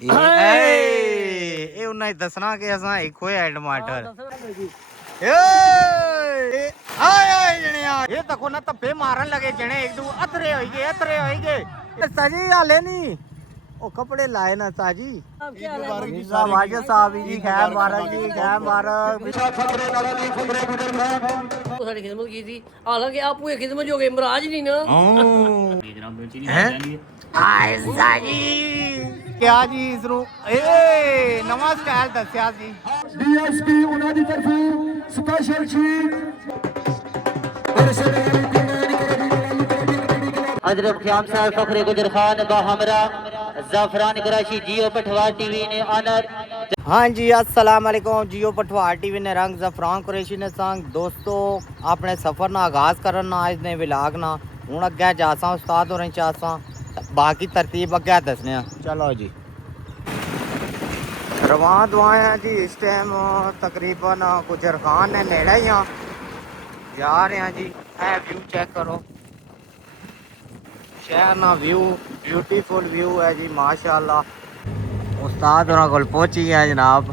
ਇਹ ਉਹਨਾਂ ਹੀ ਦੱਸਣਾ ਕਿ ਅਸਾਂ ਇੱਕੋ ਹੈ ਟਮਾਟਰ। ਆਏ ਜਣਿਆ ਇਹ ਤੱਕੋ ਨਾ ਧੱਪੇ ਮਾਰਨ ਲਗੇ ਜਣੇ ਇੱਕ ਦੂ ਅਤਰੇ ਹੋਈ ਗਏ ਸਾਜੀ ਹਾਲੇ ਨਹੀਂ ਉਹ ਕੱਪੜੇ ਲਾਏ ਨਾ ਸਾਜੀ। ਵਾਜਾ ਸਾਹਿਬ ਜੀ ਖੈਰ ਮੁਬਾਰਕ ਜੀ, ਖੈਰ ਮੁਬਾਰਕ। ਸਾਡੀ ਖਿਦਮਤ ਕੀਤੀ, ਹਾਲਾਂਕਿ ਆਪੂ ਇਹ ਖਿਦਮਤ ਜੋ ਗਏ ਮਹਾਰਾਜ ਨਹੀਂ ਨਾ। ਆਏ ਸਾਜੀ ਕਿਆ ਜੀ ਇਸ ਨੂੰ ਏ ਨਵਾਂ ਸਟਾਈਲ ਦੱਸਿਆ ਸੀ ਡੀਐਸਪੀ ਉਹਨਾਂ ਦੀ ਤਰਫੋਂ ਸਪੈਸ਼ਲ ਸ਼ੀਟ हजरत ख्याम साहब फखरे गुजर खान बाहमरा ज़ाफ़रान कराची जियो पठवार टीवी ने ऑनर। हाँ जी अस्सलाम वालेकुम। जियो पठवार टीवी ने रंग ज़फ़रान कुरैशी ने संग दोस्तों अपने सफ़र ना आगाज़ करना आज ने विलाग ना हूँ अगे जासा उस्ताद होरें चासा बाकी तरतीब अगे दसने। चलो जी रवां दुआएं जी इस टाइम तकरीबन गुजर खान ने नेड़े ही जा रहे हैं जी। है व्यू चेक करो शहर ना व्यू ब्यूटीफुल व्यू है जी माशाल्लाह। उस्ताद होना कोल पहुंची है जनाब।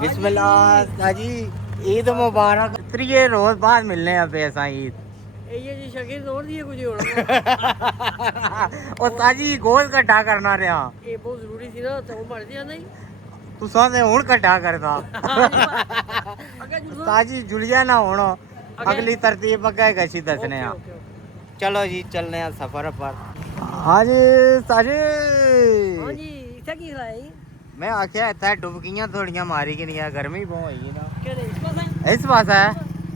बिस्मिल्लाह जी ईद मुबारक। 3 रोज बाद मिलने हैं पे असा ईद ये जी शकील तोड़ दिए कुछ होना उस्ताद जी गोल कट्ठा करना रहा ये बहुत जरूरी थी ना तो मर दिया नहीं तुसा ने हुन कट्ठा करदा उस्ताद जी जुलिया ना हुन अगली तरतीब अगे गसी दसने आ। चलो जी चलने हैं सफर पर। हाँ जी साजी हाँ जी इतना की है मैं आख्या इतना डुबकियां थोड़ियां मारी कि नहीं गर्मी बहुत होई ना केड़े इस इस पास है पास है।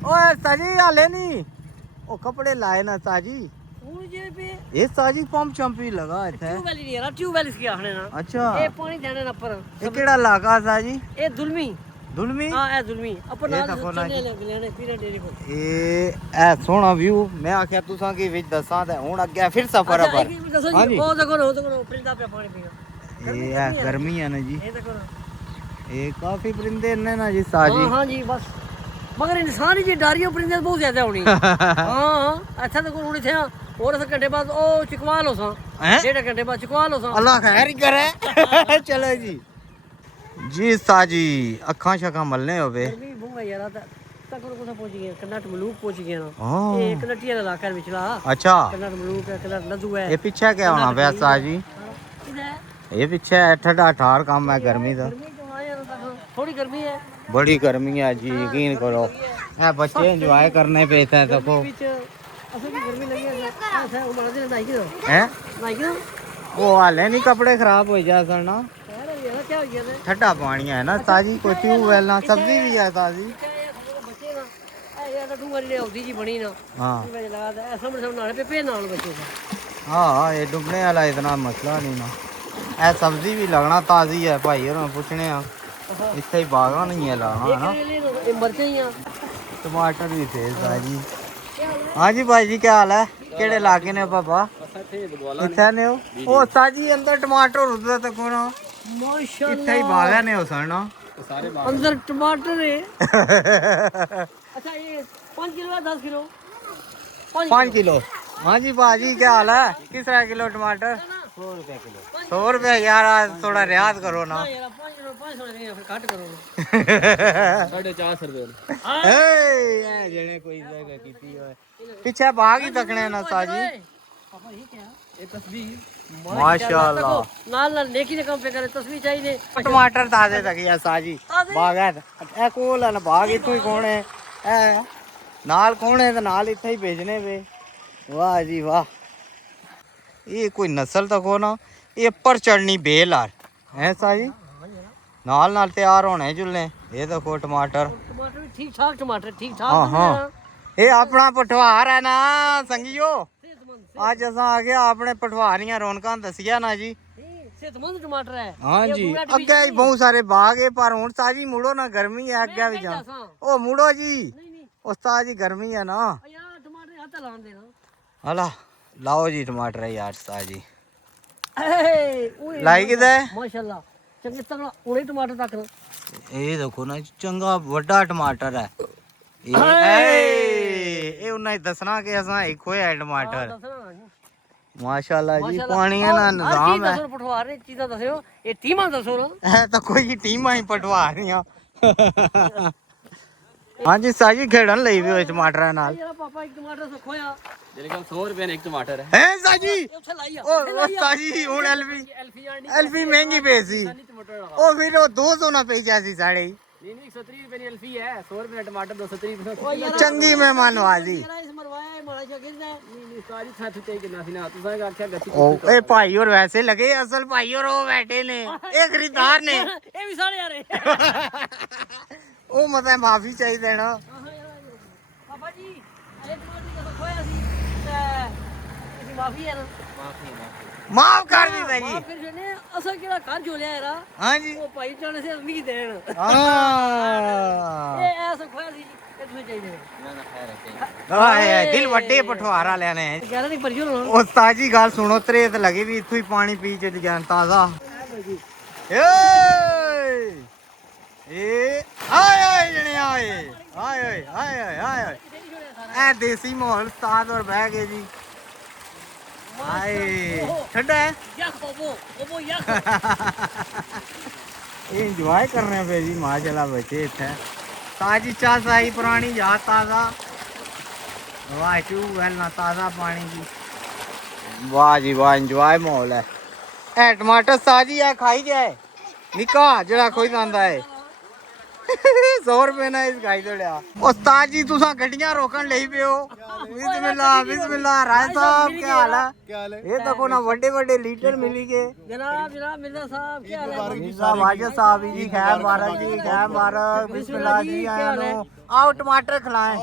ओए साजी हाले नहीं ओ कपड़े लाए ना साजी पूरी जे पे ये साजी पंप चंपी लगा इथे ट्यूबवेल नहीं यार ट्यूबवेल इसके आखने ना। अच्छा ये पानी देने ना पर ये केड़ा इलाका साजी ये दुलमी दुलमी हां ए दुलमी अपन ये ना देखो ना जी। लेने पीरे डेरी को ए सोना व्यू मैं आख्या तुसा की विच दसा ते हुन अगे फिर सफर पर। हां जी वो देखो परिंदा पे पानी पीना ये है गर्मी है ना जी। ये देखो ना ये काफी परिंदे ने ना जी साजी। हां जी बस मगर इंसान ही जी डारियों परिंदे बहुत ज्यादा होनी हां अच्छा तो कोई थे और ऐसे घंटे बाद ओ चकवा लो सा डेढ़ घंटे बाद चकवा लो सा अल्लाह खैर ही करे। चलो जी जी साजी अखा शखा मलने होवे गर्मी बहुत है यार तक को पहुंच गए कन्नट मलूक पहुंच गए ना हां ये कन्नटिया इलाका विचला अच्छा कन्नट मलूक है कन्नट नदू है ये पीछे क्या होना बे साजी इधर ये पीछे ठंडा ठार काम है गर्मी दा गर्मी जो आया ना थोड़ी गर्मी है बड़ी गर्मी है जी यकीन करो ए बच्चे एंजॉय करने पे थे देखो असल की गर्मी लगी है ऐसा उमर दिन नहीं क्यों हैं नहीं क्यों वो हाले नहीं कपड़े खराब हो जा सन ना यार क्या हो गया ठंडा पानी है ना साजी कोई ट्यूबवेल ना सब्जी भी है साजी। बच्चे ना ये तो डूंगरी ले औदी जी बनी ना हां मुझे लगा था सामने सामने नाले पे नाल बच्चे का हाँ ये डूबने वाला इतना मसला नहीं ना। ए सब्जी भी लगना ताजी है भाई और पूछने इतने ही बागा नहीं है लाना है ना। ये मरते ही टमाटर भी थे साजी। हाँ जी भाई जी क्या हाल है केड़े इलाके ने पापा इतने ने ओ साजी अंदर टमाटर उधर तक हो ना माशाल्लाह इतने ही बागा ने हो सर ना अंदर टमाटर है अच्छा ये 5 किलो 10 किलो 5 किलो। हाँ जी भाजी क्या हाल है किस तरह किलो टमाटर 100 रुपया किलो 100 रुपया यार आज थोड़ा रियाज करो ना यार 500 नहीं फिर काट करो 450 रुपए ए जने कोई जगह कीती होए पीछे बाग ही तकने ना साजी पापा ये क्या ये तस्वीर माशाल्लाह नाल नाल नेकी ने काम पे करे तस्वीर चाहिए टमाटर ताजे तकिया साजी बाग है ए कोल है ना बाग इतों ही कौन है ए नाल कौन है तो नाल इथे ही भेजने वे वाह जी वाह ये कोई नस्ल तक हो ना ये पर चढ़नी बेल आर है साजी नाल नाल तैयार होने जुलने ये देखो टमाटर टमाटर ठीक ठाक टमाटर ठीक हाँ ठाक हाँ ये अपना पठवार है ना संगियो आज असा आ गया अपने पठवारियां रौनकां दसिया ना जी सेहतमंद टमाटर है हाँ जी अगे ही बहुत सारे बाग है पर हुन साजी मुड़ो ना गर्मी है अगे भी जा ओ मुड़ो जी उस्ताद जी गर्मी है ना यार टमाटर हाथ लान देना हला लाओ जी टमाटर यार साजी ए लाई किदे माशाल्लाह चंगे तगड़ा उड़े टमाटर तक ये देखो ना चंगा बड़ा टमाटर है ये उन्हें दसना कि असा इको है टमाटर ਮਾਸ਼ਾਅੱਲਾ ਜੀ ਮਾਸ਼ਾਅੱਲਾ। ਪਾਣੀ ਦਾ ਨਿਜ਼ਾਮ ਹੈ ਦੱਸੋ ਪਟਵਾਰ ਨੇ ਚੀਜ਼ਾਂ ਦੱਸਿਓ ਇਹ ਟੀਮਾਂ ਦੱਸੋ ਨਾ ਇਹ ਤਾਂ ਕੋਈ ਟੀਮਾਂ ਹੀ ਪਟਵਾ ਰਹੀਆਂ ਹਾਂਜੀ ਸਾਜੀ ਖੇਡਣ ਲਈ ਵੀ ਹੋਏ ਟਮਾਟਰਾਂ ਨਾਲ ਯਾਰ ਪਾਪਾ ਇੱਕ ਟਮਾਟਰ ਸੁੱਖੋਇਆ ਜਿਹੜੇ ਕੋਲ 100 ਰੁਪਏ ਨੇ ਇੱਕ ਟਮਾਟਰ ਹੈ ਹੈ ਸਾਜੀ ਉੱਥੇ ਲਾਈ ਆ ਉਹ ਸਾਜੀ ਹੁਣ ਐਲਫੀ ਐਲਫੀ ਐਲਫੀ ਮਹਿੰਗੀ ਪਈ ਸੀ ਉਹ ਫਿਰ ਉਹ 200 ਨਾ ਪਈ ਸੀ ਸਾਡੇ ਨਹੀਂ 130 ਰੁਪਏ ਦੀ ਐਲਫੀ ਹੈ 100 ਰੁਪਏ ਦਾ ਟਮਾਟਰ 230 ਰੁਪਏ ਚੰਗੀ ਮਹਿਮਾਨਵਾਜ਼ੀ ਯਾਰ ਇਸ ਮਰਵਾਇਆ ਮਾੜਾ ਜਿਹਾ ਗਿਰਦਾ ਨਹੀਂ ਸਾਰੀ ਸਾਥ ਤੇ ਕਿੰਨਾ ਸੀ ਨਾ ਤੁਸੀਂ ਆਖਿਆ ਗੱਤੀ ਉਹ ਇਹ ਭਾਈ ਹੋਰ ਵੈਸੇ ਲਗੇ ਅਸਲ ਭਾਈ ਹੋਰ ਉਹ ਬੈਠੇ ਨੇ ਇਹ ਖਰੀਦਾਰ ਨੇ ਇਹ ਵੀ ਸਾਰੇ ਯਾਰੇ ਉਹ ਮਤਲਬ ਮਾਫੀ ਚਾਹੀਦਾ ਨਾ ਪਾਪਾ ਜੀ ਇਹ ਟਮਾਟਰ ਦਾ ਖੋਇਆ ਸੀ ਤੇ ਇਹਦੀ ਮਾਫੀ ਹੈ ਨਾ ਮਾਫ ਕਰ ਦਿੱਤਾ ਜੀ ਫਿਰ ਜਿਹਨੇ ਅਸਲ ਕਿਹੜਾ ਘਰ ਜੋ ਲਿਆ ਯਾਰ ਹਾਂਜੀ ਉਹ ਭਾਈ ਜਾਣੇ ਸੇ ਅਮੀ ਦੇਣ ਹਾਂ ਇਹ ਐਸਾ ਖੋਇਆ ਸੀ ਇਹ ਤੁਸੀਂ ਚਾਹੀਦੇ ਆਏ ਦਿਲ ਵੱਡੇ ਪਠਵਾਰ ਵਾਲਿਆਂ ਨੇ ਕਹਿਣਾ ਨਹੀਂ ਪਰਜੂ ਨਾ ਉਸਤਾਦ ਜੀ ਗੱਲ ਸੁਣੋ ਤਰੇ ਤੇ ਲੱਗੇ ਵੀ ਇੱਥੋਂ ਹੀ ਪਾਣੀ ਪੀ ਚ ਜਾਨ ਤਾਜ਼ਾ ਏ ਏ ਆਏ ਆਏ ਜਣੇ ਆਏ ਆਏ ਆਏ ਆਏ ਆਏ ਐ ਦੇਸੀ ਮਾਹੌਲ ਉਸਤਾਦ ਔਰ ਬਹਿ ਗਏ ਜੀ ਆਏ ਠੰਡਾ ਹੈ ਯਾ ਕੋਬੋ ਯਾ ਇਹ ਇੰਜੋਏ ਕਰ ਰਹੇ ਪਏ ਜੀ ਮਾਸ਼ਾਅੱਲਾ ਬੱਚੇ ਇੱਥੇ ਤਾਜੀ ਚਾਹ ਸਾਈ ਪੁਰਾਣੀ ਯਾਦ ਤਾਜ਼ਾ ਵਾਹ ਚੂ ਵੈਲਨਾ ਤਾਜ਼ਾ ਪਾਣੀ ਦੀ ਵਾਹ ਜੀ ਵਾਹ ਇੰਜੋਏ ਮਾਹੌਲ ਹੈ ਇਹ ਟਮਾਟਰ ਸਾਜੀ ਆ ਖਾਈ ਜਾਏ ਨਿੱਕਾ ਜਿਹੜਾ ਕੋਈ ਜਾਂਦਾ ਹੈ 100 ਰੁਪਏ ਨਾਲ ਇਸ ਖਾਈ ਤੋੜਿਆ ਉਸਤਾਦ ਜੀ ਤੁਸੀਂ ਗੱਡੀਆਂ ਰੋਕਣ ਲਈ ਪਿਓ ਬਿਸਮਿल्लाह ਰਾਏ ਸਾਹਿਬ ਕੀ ਹਾਲ ਹੈ ਇਹ ਤਾਂ ਕੋਨਾ ਵੱਡੇ ਵੱਡੇ ਲੀਡਰ ਮਿਲੀ ਗਏ जनाब मिर्जा साहब क्या हाल है मिर्जा वाजिद साहब जी खैर मुबारक जी खैर मुबारक बिस्मिल्लाह जी आया नो आओ टमाटर खिलाएं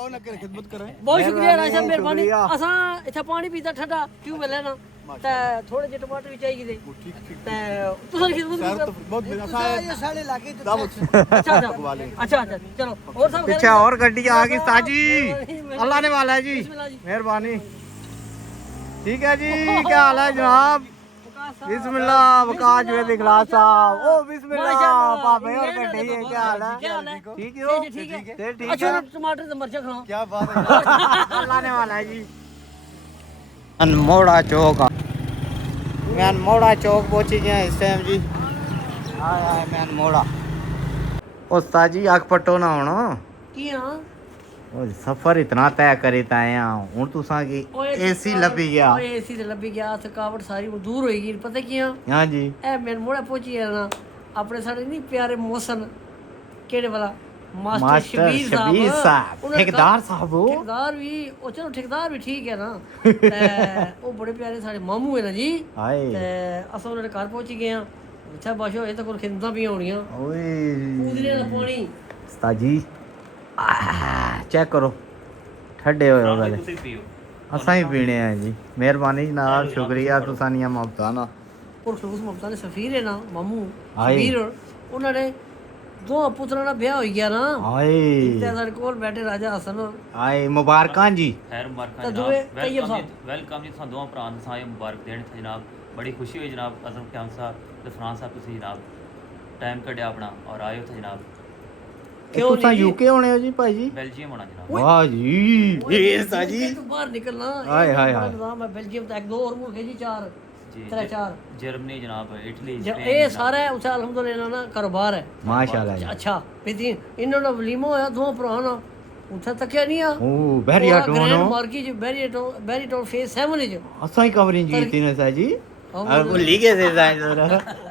बहुत शुक्रिया राय साहब मेहरबानी असा इथे पानी पीता ठंडा क्यों मिले ना ते थोड़े जे टमाटर भी चाहिए ते तुसा खिदमत बहुत ये साले लागे अच्छा अच्छा चलो और सब पीछे और गड्डी आ गई साजी अल्लाह ने वाला है जी मेहरबानी ठीक है जी क्या हाल है जनाब बिस्मिल्लाह वकाश वे दिखला साहब ओ बिस्मिल्लाह पापे और गड्डी है क्या हाल है ठीक हो ठीक है ठीक अच्छा है टमाटर से मर्चा खिलाओ क्या बात है अल्लाह ने वाला है जी अनमोड़ा चौक मैं अनमोड़ा चौक पहुंची गया इस टाइम जी आए आए मैं अनमोड़ा उस्ताद जी आग पट्टो ना होना की हां ਉਹ ਸਫ਼ਰ ਇਤਨਾ ਤੈਅ ਕਰੇ ਤਾਂ ਆਇਆ ਹੁਣ ਤੁਸਾਂ ਕੀ ਏਸੀ ਲੱਭੀ ਗਿਆ ਓਏ ਏਸੀ ਤੇ ਲੱਭੀ ਗਿਆ ਥਕਾਵਟ ਸਾਰੀ ਦੂਰ ਹੋਏਗੀ ਪਤਾ ਕੀ ਆ ਹਾਂਜੀ ਇਹ ਮੇਰੇ ਮੋੜਾ ਪਹੁੰਚੀ ਹੈ ਨਾ ਆਪਣੇ ਸਾਡੇ ਨਹੀਂ ਪਿਆਰੇ ਮੌਸਮ ਕਿਹੜੇ ਵਾਲਾ ਮਾਸਟਰ ਸ਼ਬੀਰ ਸਾਹਿਬ ਠੇਕੇਦਾਰ ਸਾਹਿਬ ਉਹ ਠੇਕੇਦਾਰ ਵੀ ਉਹ ਚਲੋ ਠੇਕੇਦਾਰ ਵੀ ਠੀਕ ਹੈ ਨਾ ਤੇ ਉਹ ਬੜੇ ਪਿਆਰੇ ਸਾਡੇ ਮਾਮੂ ਹੈ ਨਾ ਜੀ ਹਾਏ ਤੇ ਅਸਾਂ ਉਹਨਾਂ ਦੇ ਘਰ ਪਹੁੰਚ ਗਏ ਆ ਅੱਛਾ ਬਾਸ਼ੋ ਇਹ ਤਾਂ ਕੋਲ ਖਿੰਦਾਂ ਵੀ ਆਉਣੀਆਂ ਓਏ ਪੂਦਰੇ ਦਾ ਪਾਣੀ ਉਸਤਾਦ ਚੈੱਕ ਕਰੋ ਠੱਡੇ ਹੋਏ ਹੋ ਗਲੇ ਅਸਾਂ ਹੀ ਪੀਣੇ ਆ ਜੀ ਮਿਹਰਬਾਨੀ ਨਾਲ ਸ਼ੁਕਰੀਆ ਤੁਸਾਂ ਮੁਹੱਬਤਾਂ ਨਾਲ ਔਰ ਖਲੂਸ ਮੁਹੱਬਤਾਂ ਦੇ ਸਫੀਰ ਹੈ ਨਾ ਮਾਮੂ ਹਾਏ। ਸ਼ਬੀਰ ਉਹਨਾਂ ਨੇ ਦੋ ਪੁੱਤਰਾਂ ਦਾ ਵਿਆਹ ਹੋ ਗਿਆ ਨਾ ਹਾਏ ਤੇ ਸਾਡੇ ਕੋਲ ਬੈਠੇ ਰਾਜਾ ਹਸਨ ਹਾਏ ਮੁਬਾਰਕਾਂ ਜੀ ਖੈਰ ਮੁਬਾਰਕਾਂ ਤਾਂ ਜਨਾਬ ਦੋਵੇਂ ਤੈਯਬ ਸਾਹਿਬ ਵੈਲਕਮ ਜੀ ਤੁਹਾਨੂੰ ਦੋਵਾਂ ਭਰਾਵਾਂ ਨੂੰ ਸਾਰੇ ਮੁਬਾਰਕ ਦੇਣ ਤੇ ਜਨਾਬ ਬੜੀ ਖੁਸ਼ੀ ਹੋਈ ਜਨਾਬ ਅਜ਼ਮ ਖਾਨ ਸਾਹਿਬ ਤੇ ਫਰਾਂਸ ਸਾਹਿਬ ਤੁਸੀਂ ਜਨਾਬ ਟਾਈਮ ਕੱਢਿਆ ਆਪਣਾ ਔਰ ਆਏ ਉੱਥੇ ਜਨਾਬ ਕਿਉਂ ਤੁਸੀਂ ਨਹੀਂ ਜੀ? ਯੂਕੇ ਹੋਣੇ ਹੋ ਜੀ ਭਾਈ ਜੀ ਬੈਲਜੀਅਮ ਹੋਣਾ ਜਨਾਬ ਵਾਹ ਜੀ ਇਹ ਸਾਜੀ ਤੋਂ ਬਾਹਰ ਨਿਕਲਣਾ ਹਾਏ, ਹਾਏ, ਹਾਏ। ਨਿਜ਼ਾਮ ਹੈ ਬੈਲਜੀਅਮ ਤੱਕ ਦੋ ਹੋਰ ਮੁਲਕ ਹੈ ਜੀ ਚਾਰ ਜੀ ਤੇਰਾ ਚਾਰ ਜਰਮਨੀ ਜਨਾਬ ਇਟਲੀ जब स्पेन ये जनाब। सारा है उसे अल्हम्दुलिल्लाह ना कारोबार है ਮਾਸ਼ਾਅੱਲਾ ਜੀ अच्छा बेदी इन्होंने वलीमा होया दो पुराना उठा तकिया नहीं आ ਉਹ ਬਹਿਰੀਆ ग्रैंड ਟੋਨੋ मार्की बैरिटो फेस 7 ज ਅਸਾਂ ਹੀ ਕਵਰਿੰਗ ਕੀਤੀ ਨੇ ਸਾਜੀ ਆ ਭੁੱਲੀ ਗਏ ਸੇ ਸਾਜ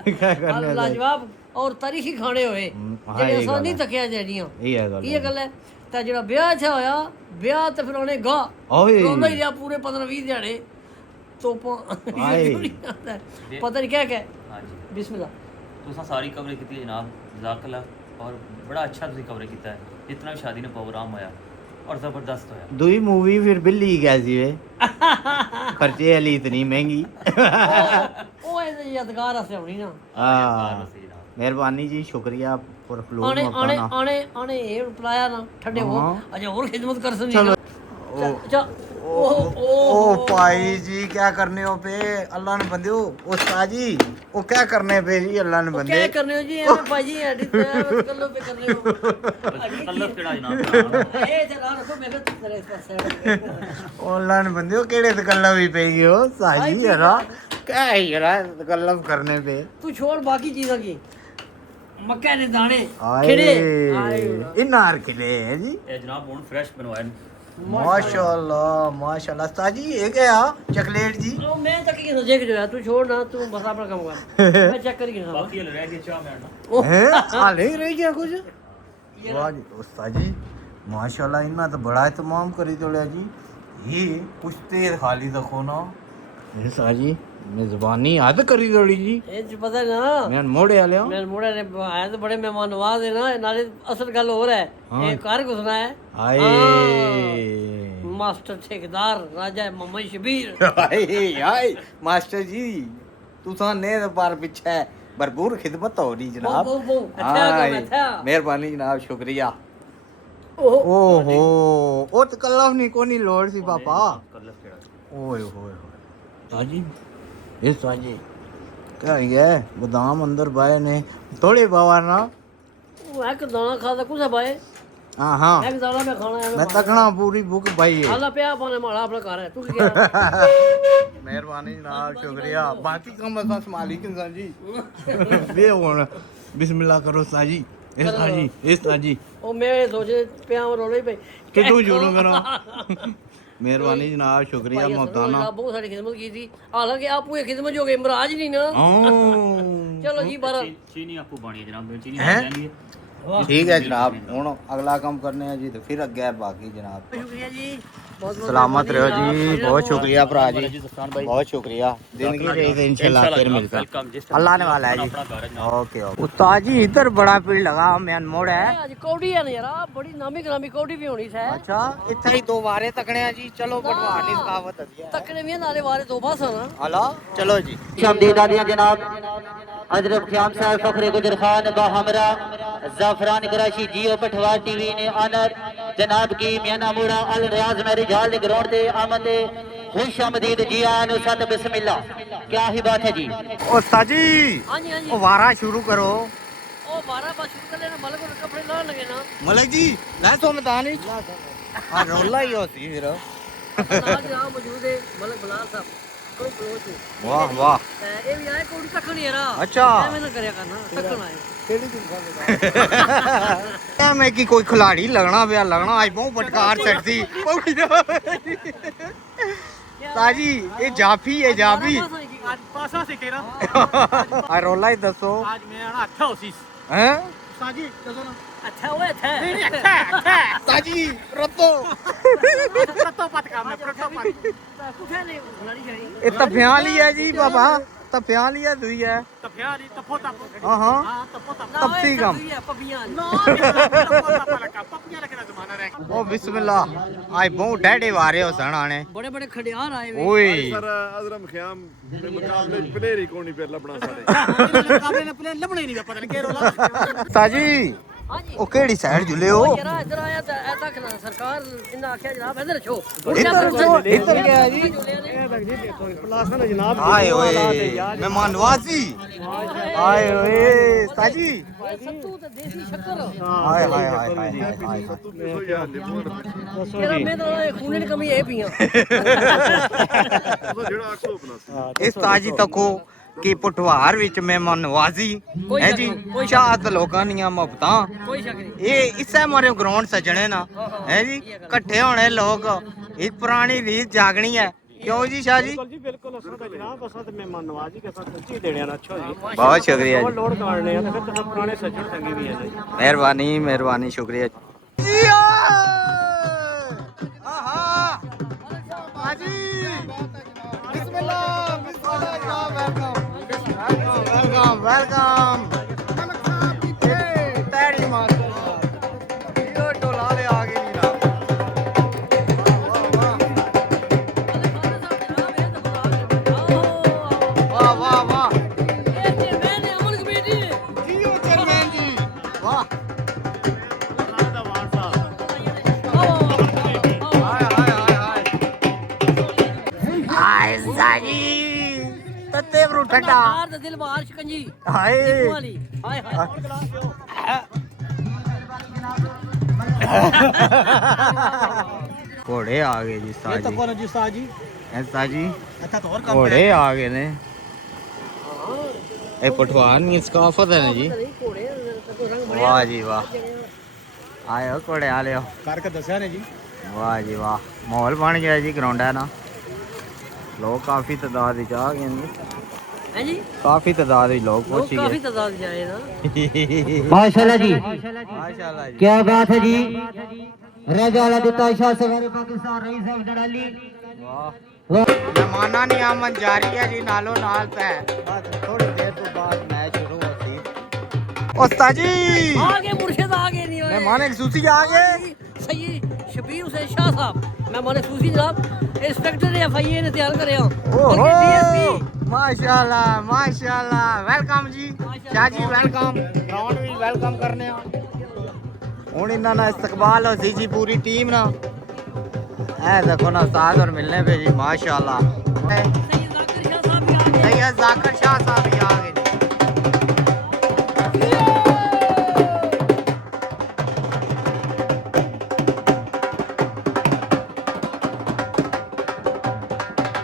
ਕੀ ਕਰਨੇ लाजवाब और तारीखी खाने होए हाँ, जेडे ये असा गल नहीं है। तकिया जड़ियां ਇਹ ਹੈ ਗੱਲ ये गल है ते जेड़ा ब्याह छ होया ब्याह ते फिर उन्हें गा ਓਏ रोंदा ही रहा पूरे 15-20 दिहाड़े तोपां हाय। पता नहीं क्या क्या ਹਾਂਜੀ बिस्मिल्लाह ਤੁਸੀਂ ਸਾਰੀ ਕਵਰੇਜ ਕੀਤੀ ਹੈ ਜਨਾਬ ਜਜ਼ਾਕੱਲਾ ਔਰ ਬੜਾ ਅੱਛਾ ਤੁਸੀਂ ਕਵਰੇਜ ਕੀਤਾ ਹੈ ਜਿੰਨਾ ਵੀ ਸ਼ਾਦੀ ਦਾ ਪ੍ਰੋਗਰਾਮ ਹੋਇਆ ਔਰ ਜ਼ਬਰਦਸਤ ਹੋਇਆ दूई मूवी फिर बिल्ली कैसी वे खर्चे वाली इतनी महंगी ਉਹ ਇਹ ਯਾਦਗਾਰ ਹਸੇ ਹੋਣੀ ਨਾ हाँ ਸੀ ਜਨਾਬ मेहरबानी जी शुक्रिया फॉर फ्लूड ਆਣੇ ਆਣੇ मकाना ਆਣੇ ਆਣੇ ਇਹ ਪਲਾਇਆ ਨਾ ਠੰਡੇ ਹੋ ਹਾਂ। ਅਜੇ ਹੋਰ ਖਿਦਮਤ ਕਰ ਸਕਦੀ ਚਲੋ ਚਾ ओ भाई जी क्या करने हो पे अल्लाह ने बंदे हो उस्ताद जी वो क्या करने पे जी अल्लाह ने बंदे क्या करने हो जी एम भाई एडिट कल्लो पे करने हो कलर केड़ा जनाब ए जरा रखो मैं तेरे इस पासे अल्लाह ने बंदे हो केड़े ते कल्ला भी पे गयो साजी यारा क्या है यारा कल्लम करने पे तू छोड़ बाकी चीज़ों की मक्के ने दाने आए खिड़े इनार खिले हैं जी ਇਹ ਜਨਾਬ ਹੁਣ ਫਰੈਸ਼ ਬਣਵਾਏ ਨੇ माशाल्लाह साजी ये क्या चॉकलेट जी ओ मैं तक की सोचे कि जो है तू छोड़ ना तू बस अपना काम कर मैं चेक करके ना ਬਾਕੀ ਹਲ ਰਹਿ ਗਏ ਚਾਹ ਮੈਂ ਨਾ हैं हाले रह गया कुछ वाह जी उस्ताद जी माशाल्लाह इन्ना तो बड़ा इत्मीनान करी तोड़िया जी ये कुछ तेज खाली देखो ना ये साजी मेजबानी हद करी तोड़ी जी ए जी पता है ना मैं मोड़े आ लिया मैं मोड़े ने आए तो बड़े मेहमान नवाज है ना नाले असल गल हो रहा है हाँ। ये कार घुसना है आए मास्टर ठेकेदार राजा मोहम्मद शबीर आए मास्टर जी तुसा ने तो पार पीछे भरपूर खिदमत हो रही जनाब वो अच्छा आए, काम अच्छा मेहरबानी जनाब शुक्रिया ओहो ओहो ओ तो कल्लफ नहीं कोनी लोड़ सी पापा ਕਲਰ ਕਿਹੜਾ ओए होए साजी ये साजी क्या है बादाम अंदर बाए ने थोड़े बाबा ना वो एक दाना खाता कुछ है भाई हाँ हाँ एक दाना में खाना है मैं तकना पूरी बुक भाई है खाना पे पाने माड़ा अपना घर है तू क्या मेहरबानी जनाब शुक्रिया बाकी काम बस मालिक इंसान जी ये होना बिस्मिल्लाह करो साजी ये साजी ये साजी ओ मैं सोचे पे रोले पे कि तू शुरू करो मेहरबानी जनाब शुक्रिया मोहताना बहुत सारी खिदमत की थी हालांकि आप पूरी खिदमत जो गए इमराज नहीं ना चलो जी बारह ਚੀਨੀ ਆਪੂ ਬਾਣੀ ਹੈ ਜਨਾਬ ਚੀਨੀ हैं? ਲੈਣੀ ਹੈ ठीक है जनाब हूँ अगला काम करने हैं जी तो फिर अगे है बाकी जनाब शुक्रिया जी बहुत सलामत रहो जी बहुत शुक्रिया भरा जी जफरान भाई बहुत शुक्रिया जिंदगी रहेगी इंशाल्लाह फिर मिलता वेलकम जिस अल्लाह ने वाला है जी अपना घर है जनाब ओके ओके उस्ताद जी इधर बड़ा पेड़ लगा मैन मोड़ है आज कौड़ी है ना यार बड़ी नामी ग्रामी कौड़ी भी होनी है अच्छा इतना ही दो वारे तकने हैं जी चलो पटवार नहीं सकावत है तकने भी नाले वाले दो पास है ना हला चलो जी शमदीद आदिया जनाब हजरत ख्याम साहब फखरे गुजर खान बाहमरा जाफरान कराची जियो पठवार टीवी ने ऑनर जनाब की मियाना मुड़ा अल रियाज मैरिज हॉल ग्राउंड से आमद खुश आमदीद जी आन सत बिस्मिल्लाह क्या ही बात है जी उस्ताद जी हाँ जी हाँ जी ओ वारा शुरू करो ओ 12 बस शुरू कर लेना मलक को कपड़े ला लगे ना मलिक जी ला तो मैदान ही हां रोला ही होती फिर आज यहां मौजूद है मलक बलाल साहब कोई क्लोज है वाह वाह ये भी आए कौड़ी तकन यार अच्छा। मैं ना करया करना तकन आए क्या मैं की कोई खिलाड़ी लगना पे लगना आज बहुत फटकार चढ़ती ताजी ये जाफी है जाफी आज पासा से कह आ रोला ही दसो आज मैं आना अच्छा होसी हैं साजी दसो ना अच्छा हुआ अच्छा नहीं अच्छा ताजी रतो प्रतो पत काम है प्रतो पत कुछ नहीं लड़ी जाई ये तफियां लिया जी बाबा तफियां लिया दुई है तफिया नहीं तफो तप हां हां हां तफो तप तपसी कम पपियां ना तफो तप लगा पपियां लगा जमाना रह ओ बिस्मिल्लाह आज बहुत डैडे वारे हो सन आने बड़े बड़े खड़ियार आए हुए ओए सर अजरम ख्याम ਦੇ ਮੁਕਾਬਲੇ ਪਲੇਅਰ ਹੀ ਕੋਈ ਨਹੀਂ ਫਿਰ ਲੱਭਣਾ ਸਾਡੇ मुकाबले ने प्लेयर लबड़े नहीं पता नहीं के रोला ताजी हां जी ओ केड़ी साइड जुले हो यार इधर आया था ऐसा कहना सरकार इन आख्या जनाब इधर छो इधर क्या है जी आए ओए मेहमान नवाजी आए ओए ताजी सत्तू ते देसी शक्कर हाय हाय हाय हाय हाय ਤੂੰ ਦੱਸੋ ਯਾਰ ਲਿਬੋ यार मैं तो खून की कमी है पिया ਜਿਹੜਾ ਆਖੋ ਬਣਾ इस ताजी तको कि पटवार विच मेहमान नवाजी कोई है शक जी नहीं, कोई शक चाहत लोकां दियां मुहब्बतां कोई शक नहीं ये इसे मारे ग्राउंड सजने ना है जी इकट्ठे होने लोग एक पुरानी रीत जागनी है क्यों जी शाह जी जी बिल्कुल असा तो जनाब असा तो मेहमान नवाजी के साथ सच्ची देने ना अच्छो जी बहुत शुक्रिया जी लोड काटने हैं तो फिर पुराने सज्जन संगी भी है जी मेहरबानी मेहरबानी शुक्रिया जी वेलकम वेलकम तैड़ी मास्टर ये टोला ले आ गए वाह वाह वाह जियो चेयरमैन जी वाह हाय हाय हाय हाय ਜੀ ਤੱਤੇ ਬਰੂ ਠੰਡਾ ਬਾਹਰ ਦਾ ਦਿਲ ਬਾਹਰ ਸ਼ਿਕੰਜੀ ਹਾਏ ਨਿੰਬੂ ਵਾਲੀ ਹਾਏ ਹਾਏ ਘੋੜੇ ਆ ਗਏ ਜੀ ਸਾਜੀ ਤਾਂ ਕੋਨ ਜੀ ਉਸਤਾਦ ਜੀ ਐਸਾ ਜੀ ਅੱਛਾ ਤਾਂ ਹੋਰ ਕੰਮ ਘੋੜੇ ਆ ਗਏ ਨੇ ਇਹ ਪਠਵਾਨ ਦੀ ਸਕਾਫਤ ਹੈ ਨਾ ਜੀ ਘੋੜੇ ਕਦੋਂ ਰੰਗ ਵਾਹ ਜੀ ਵਾਹ ਆਇਓ ਘੋੜੇ ਆ ਲਿਓ ਕਰਕੇ ਦੱਸਿਆ ਨੇ ਜੀ ਵਾਹ ਜੀ ਵਾਹ ਮਾਹੌਲ ਬਣ ਗਿਆ ਜੀ ਗਰਾਊਂਡ ਹੈ ਨਾ ਲੋਕ ਕਾਫੀ ਤਾਦਾਦ ਵਿੱਚ ਆ ਗਏ ਨੇ ਹੈ ਜੀ ਕਾਫੀ ਤਾਦਾਦ ਵਿੱਚ ਲੋਕ ਲੋਕ ਪਹੁੰਚ ਕਾਫੀ ਗਏ ਤਾਦਾਦ ਜਾਏ ਨਾ माशाल्लाह जी माशाल्लाह जी क्या बात है जी रजा वाला देता शाह सवारी पाकिस्तान रईस साहब डडाली वाह मेहमानां दी आमद जारी है जी नालों नाल ते बस थोड़ी देर तो बाद मैच शुरू होती उस्ताद जी आगे मुर्शिद आगे नहीं होए मेहमान खूसी आ गए सही शबीर हुसैन शाह साहब मेहमान खूसी जनाब इंस्पेक्टर एफआईए ने तैयार करे हो ओहो डीएसपी माशाल्लाह वेलकम जी शाह जी वेलकम ग्राउंड भी वेलकम करने हुन इन्ना ना इस्तकबाल हो सी जी पूरी टीम ना ऐ देखो ना उस्ताद और मिलने पे जी माशाल्लाह सैयद जाकिर शाह साहब भी आ गए सैयद जाकिर शाह साहब भी आ गए जी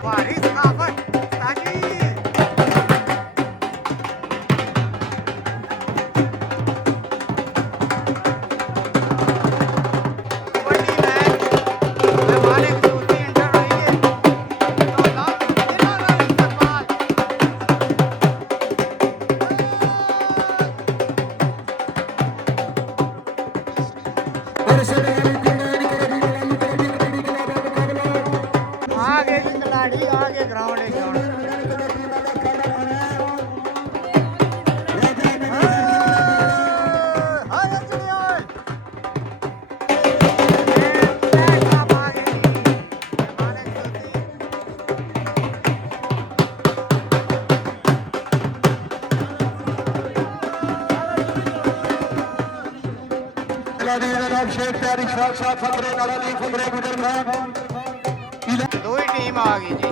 वारिस काफर ताजी कबड्डी मैच मेहमान खूसी एंटर रही है तो लाभ दिलाना इस्तकबाल आगे जी खिलाड़ी आगे ग्राउंड है ग्राउंड शेख तारिक साहब फकरे नाराली फकरे गुजर खान दो ही टीम आ गई जी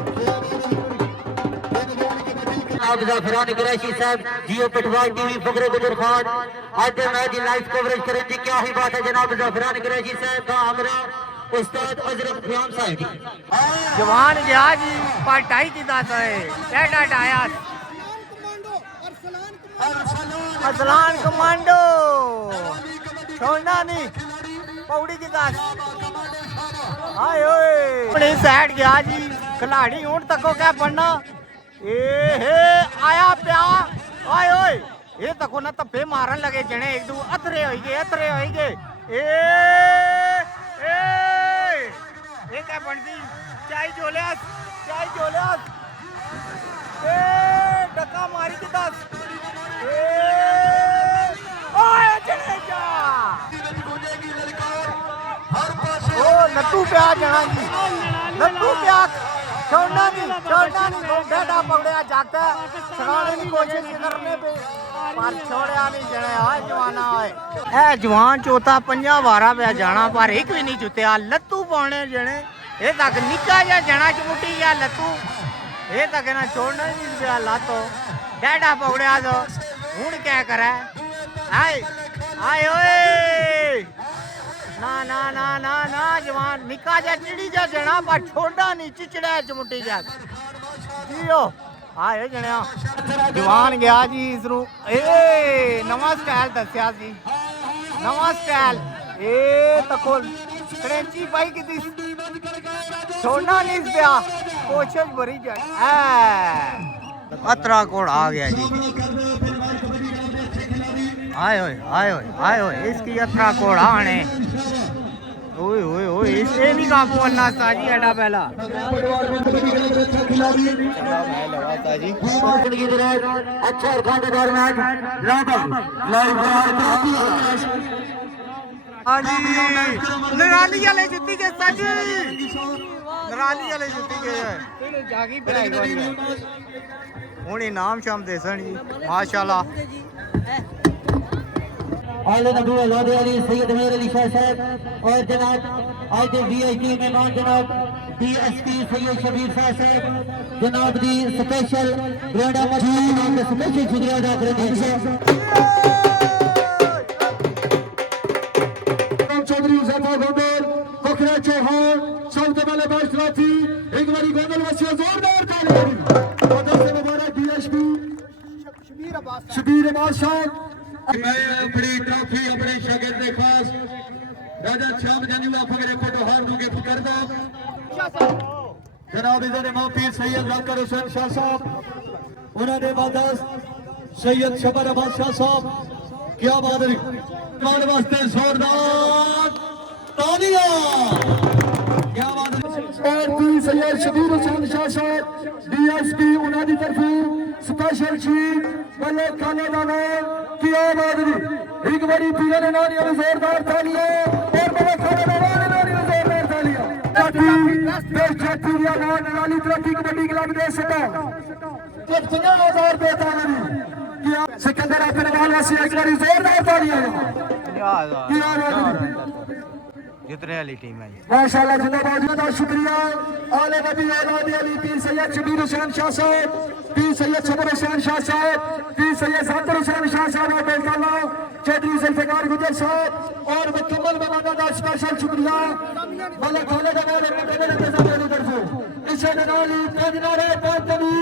जनाब ज़फ़रान कुरैशी साहब जियो पटवार टीवी फखरे गुजर खान आज के मैच की लाइव कवरेज करें जी क्या ही बात है जनाब ज़फ़रान कुरैशी साहब का हमरा उस्ताद अजरफ ख़याम साहब जी जवान गया जी पटाई की दाता है टेढ़ा टाया अरसलान कमांडो छोड़ना नहीं पौड़ी की दास हाय ओए अपनी साइड गया जी खिलाड़ी हूं तको क्या पढ़ना ए हे आया प्या आए ओए ये तको ना तप्पे मारन लगे जने एक दू अतरे होई गए ए ये क्या बनती चाय जोलियास ए डका मारी की दास ए ओए जने जा ओ नत्तू प्या जना जी नत्तू प्या छोड़ना नहीं बेटा पकड़िया जाता छड़ाने की कोशिश करने पे पर छोड़िया नहीं जने आए जवाना आए ए जवान चौथा 50 वारा पे जाना पर एक भी नहीं जुत्या लत्तू पाने जने ये तक निक्का जा जना चमुटी या लत्तू ये तक ना छोड़ना नहीं पिया लातो डेढ़ा पकड़िया तो हुन क्या करे आए आए ओए ना ना ना ना ना जवान निका जा चिड़ी जा जना पर छोड़ा नहीं चिचड़ा चमुटी जा जियो आए जणिया जवान गया जी इसनु ए नवा स्टाइल दस्या जी नवा स्टाइल ए तको क्रेंची पाई की छोड़ना नहीं पिया कोशिश भरी जा अतरा कोड़ आ गया जी आए ओए इसकी अतरा कोड़ आने ओए ओए ओए इसे भी काबू अन्ना साजी अड्डा पहला जी अच्छा खानेदार मैच हाँ जी नराली वाले जुत्ती के साजी नराली वाले जुत्ती के जागी पे हुन इनाम शाम देसन जी माशाल्लाह आले नबी औलाद अली सैयद मेहर अली शाह साहब और जनाब आज के वीआईपी मेहमान जनाब डीएसपी सैयद शबीर शाह साहब जनाब दी स्पेशल ग्रैंड अवार्ड स्पेशल शुक्रिया अदा करेंगे। चौधरी जफा गोंदल कोखरा चौहान सबसे पहले बस ट्रॉफी एक बारी गोंदल वासियों जोरदार ताली गोंदल से मुबारक डीएसपी शबीर अब्बास साहब मैं अपनी ट्रॉफी अपने शागिर्द के खास राजा श्याम जनीला फकरे फोटो हार दूंगे फिकर दो जनाब इधर माफी सैयद जाकर हुसैन शाह साहब उन्होंने बादस सैयद शबर अब्बास शाह साहब क्या बात है मान वास्ते जोरदार तालियां क्या बात है और पी सैयद शबीर हुसैन शाह साहब डीएसपी उन्होंने तरफों स्पेशल चीफ मलिक खाने दाना क्या बात है एक बारी पीले ने नानी में जोरदार तालियां और मलिक खाने दाना ने नानी में जोरदार तालियां देश जाती या नानी तरक्की कबड्डी क्लब दे सका 50,000 रुपए ताली क्या सिकंदर अपने वाला से एक बारी जोरदार तालियां क्या बात है जितने वाली टीम है माशाल्लाह जिंदाबाद का शुक्रिया आले नबी औलाद अली पीर सैयद शबीर हुसैन शाह साहब पीर सैयद शबर हुसैन शाह साहब पीर सैयद जाकिर हुसैन शाह साहब और बेलकाला चौधरी जुल्फिकार गुजर साहब और मुकम्मल बमाना का स्पेशल शुक्रिया मलिक खालिद अहमद मुकम्मल इंतजाम की तरफ से इसे नाली पंजनारे पंतवी